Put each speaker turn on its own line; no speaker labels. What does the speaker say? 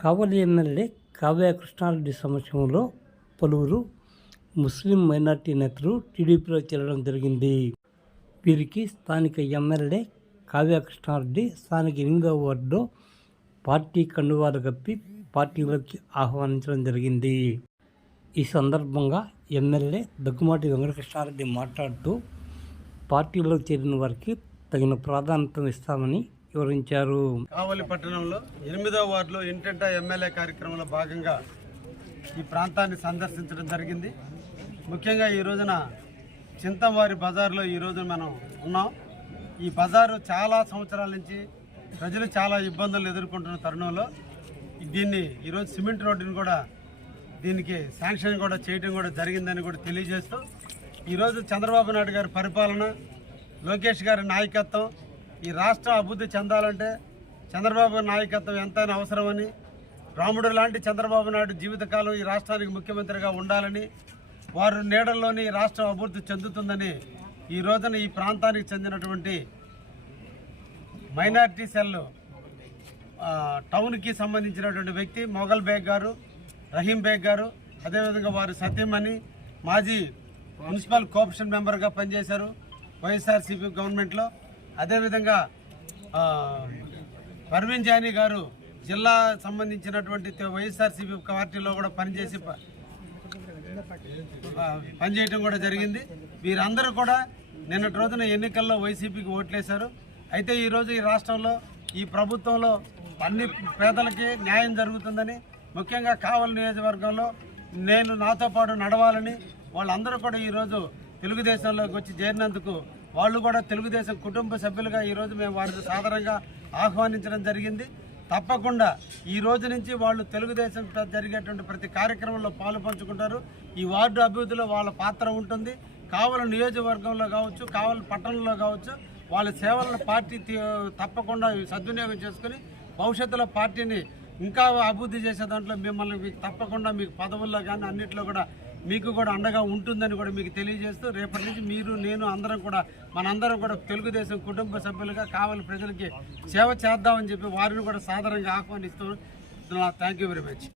కావలి MLA Kavya Krishna Reddy సమక్షంలో పలువురు ముస్లిం minority నేతలు టీడీపీలో చేరడం జరిగింది. వీరికి స్థానిక ఎమ్మెల్యే కావ్య కృష్ణారెడ్డి స్థానిక ఎనిమిదవ వార్డులో పార్టీ కండువాలు కప్పి పార్టీలోకి ఆహ్వానించడం జరిగింది. ఈ సందర్భంగా ఎమ్మెల్యే దగ్గుమాటి వెంకటకృష్ణారెడ్డి మాట్లాడుతూ పార్టీలో చేరిన వారికి తగిన ప్రాధాన్యత ఇస్తామని వివరించారు.
కావలి పట్టణంలో ఎనిమిదవ వార్డులో ఇంటంట ఎమ్మెల్యే కార్యక్రమంలో భాగంగా ఈ ప్రాంతాన్ని సందర్శించడం జరిగింది. ముఖ్యంగా ఈ రోజున చింతవారి బజార్లో ఈ మనం ఉన్నాం. ఈ బజారు చాలా సంవత్సరాల నుంచి ప్రజలు చాలా ఇబ్బందులు ఎదుర్కొంటున్న తరుణంలో దీన్ని ఈరోజు సిమెంట్ రోడ్డుని కూడా దీనికి శాంక్షన్ కూడా చేయడం కూడా జరిగిందని కూడా తెలియజేస్తూ ఈరోజు చంద్రబాబు నాయుడు గారి పరిపాలన లోకేష్ గారి నాయకత్వం ఈ రాష్ట్రం అభివృద్ధి చెందాలంటే చంద్రబాబు నాయకత్వం ఎంతైనా అవసరమని రాముడు లాంటి చంద్రబాబు నాయుడు జీవితకాలం ఈ రాష్ట్రానికి ముఖ్యమంత్రిగా ఉండాలని వారు నీడల్లోని రాష్ట్రం అభివృద్ధి చెందుతుందని ఈ రోజున ఈ ప్రాంతానికి చెందినటువంటి మైనార్టీ సెల్ టౌన్కి సంబంధించినటువంటి వ్యక్తి మొఘల్ బేగ్ గారు రహీం బేగ్ గారు అదేవిధంగా వారి అని మాజీ మున్సిపల్ కోఆపరేషన్ మెంబర్గా పనిచేశారు వైఎస్ఆర్సీపీ గవర్నమెంట్లో. అదేవిధంగా పర్వీన్ జానీ గారు జిల్లా సంబంధించినటువంటి వైఎస్ఆర్సీపీ పార్టీలో కూడా పనిచేసి పనిచేయటం కూడా జరిగింది. వీరందరూ కూడా నిన్నటి రోజున ఎన్నికల్లో వైసీపీకి ఓట్లేశారు. అయితే ఈరోజు ఈ రాష్ట్రంలో ఈ ప్రభుత్వంలో అన్ని పేదలకి న్యాయం జరుగుతుందని ముఖ్యంగా కావలి నియోజకవర్గంలో నేను నాతో పాటు నడవాలని వాళ్ళందరూ కూడా ఈరోజు తెలుగుదేశంలోకి వచ్చి చేరినందుకు వాళ్ళు కూడా తెలుగుదేశం కుటుంబ సభ్యులుగా ఈరోజు మేము వారిని సాధారణంగా ఆహ్వానించడం జరిగింది. తప్పకుండా ఈ రోజు నుంచి వాళ్ళు తెలుగుదేశం జరిగేటువంటి ప్రతి కార్యక్రమంలో పాలు పంచుకుంటారు. ఈ వార్డు అభివృద్ధిలో వాళ్ళ పాత్ర ఉంటుంది. కావల నియోజకవర్గంలో కావచ్చు కావల పట్టణంలో కావచ్చు వాళ్ళ సేవలను పార్టీ తప్పకుండా సద్వినియోగం చేసుకుని భవిష్యత్తులో పార్టీని ఇంకా అభివృద్ధి చేసే దాంట్లో మిమ్మల్ని మీకు తప్పకుండా మీకు పదవుల్లో కానీ అన్నింటిలో కూడా మీకు కూడా అండగా ఉంటుందని కూడా మీకు తెలియజేస్తూ రేపటి నుంచి మీరు నేను అందరం కూడా మనందరం కూడా తెలుగుదేశం కుటుంబ సభ్యులుగా కావాలి ప్రజలకి సేవ చేద్దామని చెప్పి వారిని కూడా సాధారణంగా ఆహ్వానిస్తూ థ్యాంక్ యూ వెరీ మచ్